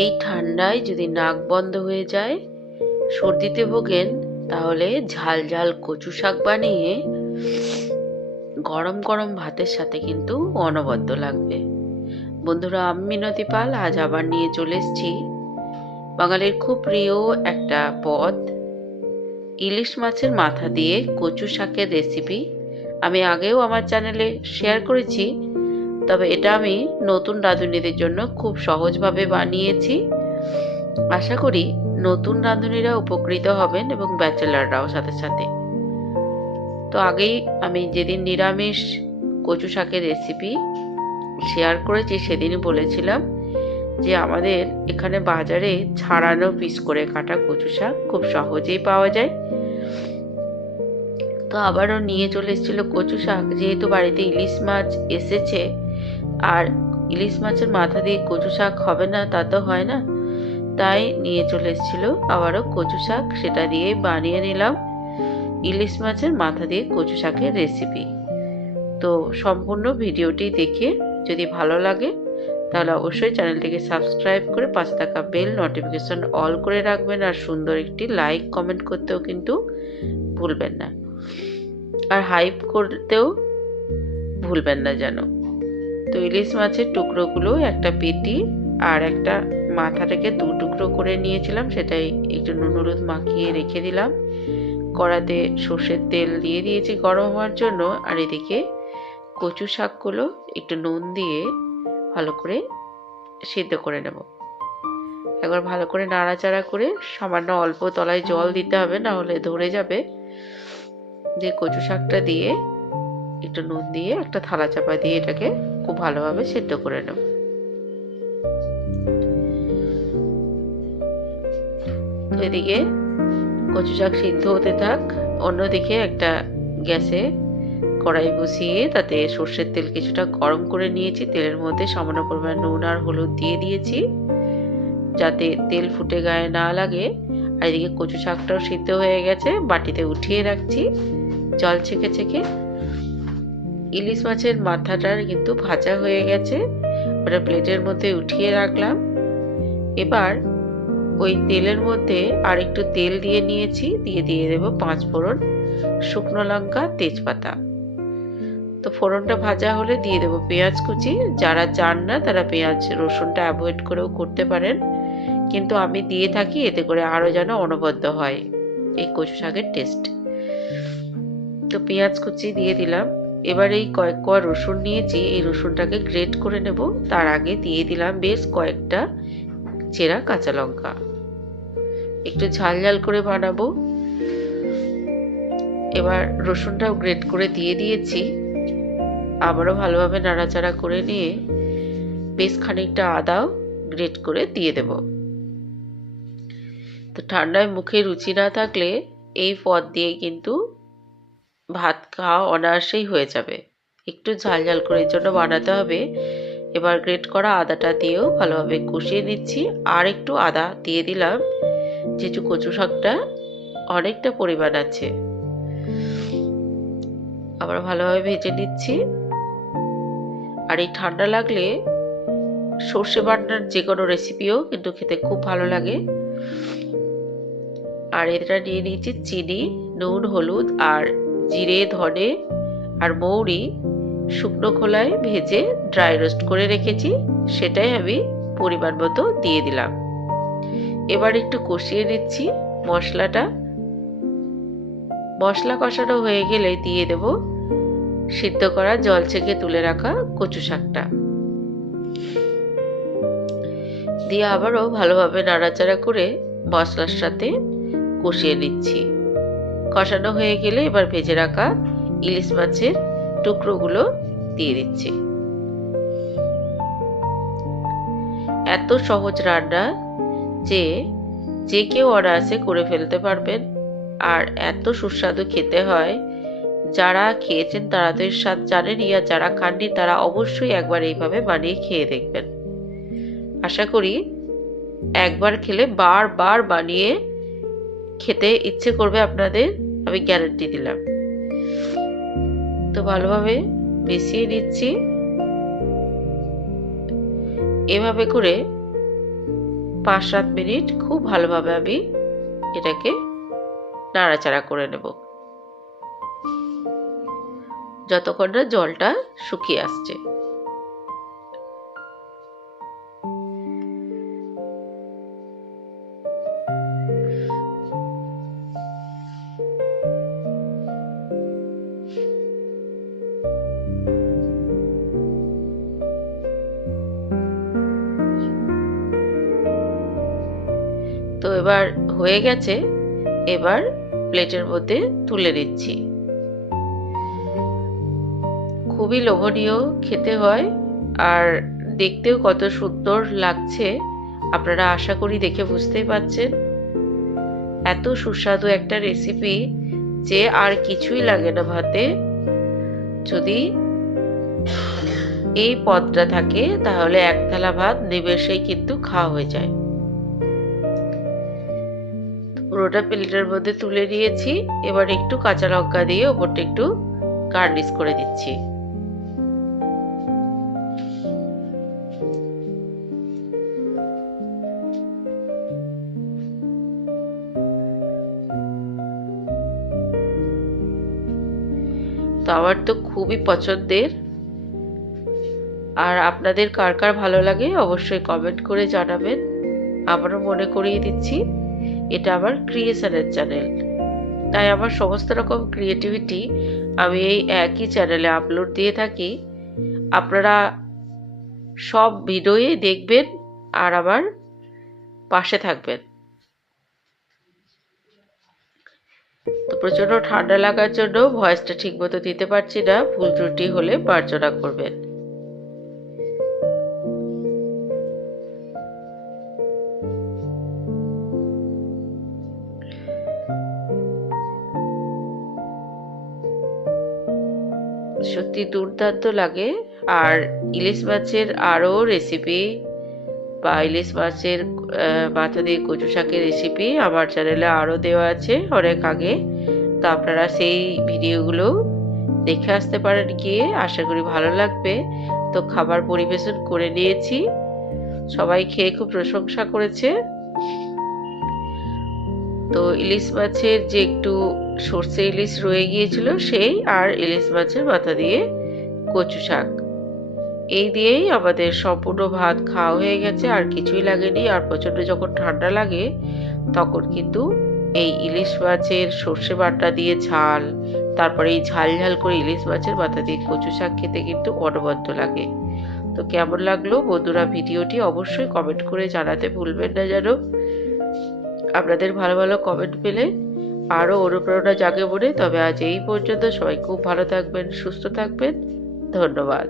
এই ঠান্ডায় যদি নাক বন্ধ হয়ে যায়, সর্দিতে ভোগেন, তাহলে ঝাল ঝাল কচু শাক বানিয়ে গরম গরম ভাতের সাথে কিন্তু অনবদ্য লাগবে। বন্ধুরা, আমি মিনতি পাল আজ আবার নিয়ে চলে এসেছি বাঙালির খুব প্রিয় একটা পদ, ইলিশ মাছের মাথা দিয়ে কচু শাকের রেসিপি। আমি আগেও আমার চ্যানেলে শেয়ার করেছি, তবে এটা আমি নতুন রাঁধুনিদের জন্য খুব সহজভাবে বানিয়েছি। আশা করি নতুন রাঁধুনিরা উপকৃত হবেন এবং ব্যাচেলাররাও সাথে সাথে। তো আগেই আমি যেদিন নিরামিষ কচু শাকের রেসিপি শেয়ার করেছি সেদিনই বলেছিলাম যে আমাদের এখানে বাজারে ছাড়ানো পিস করে কাটা কচু শাক খুব সহজেই পাওয়া যায়। তো আবারও নিয়ে চলে এসেছিল কচু শাক, যেহেতু বাড়িতে ইলিশ মাছ এসেছে আর ইলিশ মাছের মাথা দিয়ে কচু শাক হবে না তা তো হয় না, তাই নিয়ে চলে এসেছিল আবারও কচু শাক। সেটা দিয়ে বানিয়ে নিলাম ইলিশ মাছের মাথা দিয়ে কচু শাকের রেসিপি। তো সম্পূর্ণ ভিডিওটি দেখে যদি ভালো লাগে তাহলে অবশ্যই চ্যানেলটিকে সাবস্ক্রাইব করে পাশে থাকা বেল নোটিফিকেশন অল করে রাখবেন, আর সুন্দর একটি লাইক কমেন্ট করতেও কিন্তু ভুলবেন না, আর হাইপ করতেও ভুলবেন না যেন। তো ইলিশ মাছের টুকরোগুলো একটা পেটি আর একটা মাথাটাকে দু টুকরো করে নিয়েছিলাম, সেটাই একটু নুন হলুদ মাখিয়ে রেখে দিলাম। কড়াতে সর্ষের তেল দিয়ে দিয়েছি গরম হওয়ার জন্য, আর এদিকে কচু শাকগুলো একটু নুন দিয়ে ভালো করে সিদ্ধ করে নেব। একবার ভালো করে নাড়াচাড়া করে সামান্য অল্প তলায় জল দিতে হবে, না হলে ধরে যাবে। দিয়ে কচু শাকটা দিয়ে একটু নুন দিয়ে একটা থালা চাপা দিয়ে এটাকে খুব ভালোভাবে সিদ্ধ করে নেব। তো এদিকে কচু শাক সিদ্ধ হতে থাক, অন্যদিকে একটা গ্যাসে কড়াই বসিয়ে তাতে সর্ষের তেল কিছুটা গরম করে নিয়েছি। তেলের মধ্যে সামান্য পরিমাণ নুন আর হলুদ দিয়ে দিয়েছি যাতে তেল ফুটে গায়ে না লাগে। আর এদিকে কচু শাকটাও সিদ্ধ হয়ে গেছে, বাটিতে উঠিয়ে রাখছি জল ছেঁকে ছেঁকে। ইলিশ মাছের মাথাটার কিন্তু ভাজা হয়ে গেছে, ওটা প্লেটের মধ্যে উঠিয়ে রাখলাম। এবার ওই তেলের মধ্যে আর একটু তেল দিয়ে নিয়েছি, দিয়ে দেবো 5 ফোড়ন, শুকনো লঙ্কা, তেজপাতা। তো ফোড়নটা ভাজা হলে দিয়ে দেবো পেঁয়াজ কুচি। যারা চান না তারা পেঁয়াজ রসুনটা অ্যাভয়েড করেও করতে পারেন, কিন্তু আমি দিয়ে থাকি এতে করে আরো যেন অনবদ্য হয় এই কচু শাকের টেস্ট। তো পেঁয়াজ কুচি দিয়ে দিলাম। এবার এই কয়েক কোয়া রসুন নিয়েছি, এই রসুনটাকে গ্রেট করে নেব। তার আগে দিয়ে দিলাম বেশ কয়েকটা চেরা কাঁচা লঙ্কা। একটু ঝাল ঝাল করে বানাবো। এবার রসুনটাও গ্রেট করে দিয়ে দিয়েছি, আবারও ভালোভাবে নাড়াচাড়া করে নিয়ে বেশ খানিকটা আদাও গ্রেট করে দিয়ে দেব। তো ঠান্ডায় মুখে রুচি না থাকলে এই পদ দিয়ে কিন্তু ভাত খাওয়া অনায়াসেই হয়ে যাবে। একটু ঝাল ঝাল করে এর জন্য বানাতে হবে। এবার গ্রেট করা আদাটা দিয়েও ভালোভাবে কষিয়ে নিচ্ছি। আর একটু আদা দিয়ে দিলাম, যেহেতু কচু শাকটা অনেকটা পরিমাণ আছে। আবার ভালোভাবে ভেজে নিচ্ছি। আর এই ঠান্ডা লাগলে সর্ষে বাটনার যে কোনো রেসিপিও কিন্তু খেতে খুব ভালো লাগে। আর এটা নিয়ে নিয়েছি চিনি, নুন, হলুদ আর জিরে, ধনে আর মৌরি শুকনো খোলায় ভেজে ড্রাই রোস্ট করে রেখেছি, সেটাই আমি পরিমাণ মতো দিয়ে দিলাম। এবার একটু কষিয়ে নিচ্ছি মশলাটা। মশলা কষানো হয়ে গেলে দিয়ে দেব সিদ্ধ করা জল ছেঁকে তুলে রাখা কচু শাকটা, দিয়ে আবারও ভালোভাবে নাড়াচাড়া করে মশলার সাথে কষিয়ে নিচ্ছি। কষানো হয়ে গেলে এবার ভেজে রাখা ইলিশ মাছের টুকরোগুলো দিয়ে দিচ্ছি। এত সহজ রান্না যে যে কেউ অনায়াসে করে ফেলতে পারবেন, আর এত সুস্বাদু খেতে হয়। যারা খেয়েছেন তারা তো এর স্বাদ জানেনই, আর যারা খাননি তারা অবশ্যই একবার এইভাবে বানিয়ে খেয়ে দেখবেন। আশা করি একবার খেলে বারবার বানিয়ে খেতে ইচ্ছে করবে আপনাদের, আমি গ্যারান্টি দিলাম। তো ভালোভাবে মিশিয়ে নিচ্ছি। এভাবে করে 5-7 মিনিট খুব ভালোভাবে আমি এটাকে নাড়াচাড়া করে নেব যতক্ষণ না জলটা শুকিয়ে আসছে। তো এবার হয়ে গেছে, এবার প্লেটের মধ্যে তুলে নিচ্ছি। খুবই লোভনীয় খেতে হয় আর দেখতেও কত সুন্দর লাগছে আপনারা আশা করি দেখে বুঝতেই পারছেন। এত সুস্বাদু একটা রেসিপি যে আর কিছুই লাগে না ভাতে। যদি এই পদটা থাকে তাহলে এক থালা ভাত নিমেষেই কিন্তু খাওয়া হয়ে যায়। পুরোটা প্লেটের মধ্যে তুলে নিয়েছি। এবার একটু কাঁচা লঙ্কা দিয়ে ওপরটা একটু গার্নিশ করে দিচ্ছি। তো আমার তো খুবই পছন্দের, আর আপনাদের কার কার ভালো লাগে অবশ্যই কমেন্ট করে জানাবেন। আবারও মনে করিয়ে দিচ্ছি এটা আমার ক্রিয়েশনের চ্যানেল, তাই আমার সমস্ত রকম ক্রিয়েটিভিটি আমি এই একই চ্যানেলে আপলোড দিয়ে থাকি। আপনারা সব ভিডিওই দেখবেন আর আমার পাশে থাকবেন। তো প্রচণ্ড ঠান্ডা লাগার জন্য ভয়েসটা ঠিক মতো দিতে পারছি না, ভুল ত্রুটি হলে মার্জনা করবেন। সত্যি দুর্দান্ত লাগে। আর ইলিশ মাছের আরও রেসিপি বা ইলিশ মাছের মাথা দিয়ে কচু শাকের রেসিপি আমার চ্যানেলে আরও দেওয়া আছে অনেক আগে। তো আপনারা সেই ভিডিওগুলো দেখে আসতে পারেন গিয়ে, আশা করি ভালো লাগবে। তো খাবার পরিবেশন করে নিয়েছি, সবাই খেয়ে খুব প্রশংসা করেছে। তো ইলিশ মাছের যে একটু সর্ষে ইলিশ রয়ে গিয়েছিল সেই, আর ইলিশ মাছের মাথা দিয়ে কচু শাক, এই দিয়েই আমাদের সম্পূর্ণ ভাত খাওয়া হয়ে গেছে, আর কিছুই লাগেনি। আর প্রচণ্ড যখন ঠান্ডা লাগে তখন কিন্তু এই ইলিশ মাছের সর্ষে বাটা দিয়ে ঝাল, তারপরে এই ঝাল ঝাল করে ইলিশ মাছের মাথা দিয়ে কচু শাক খেতে কিন্তু অনবদ্য লাগে। তো কেমন লাগলো বন্ধুরা ভিডিওটি অবশ্যই কমেন্ট করে জানাতে ভুলবেন না যেন। আপনাদের ভালো ভালো কমেন্ট পেলে আরও অনুপ্রেরণা জাগে মনে। তবে আজ এই পর্যন্ত, সবাই খুব ভালো থাকবেন, সুস্থ থাকবেন, ধন্যবাদ।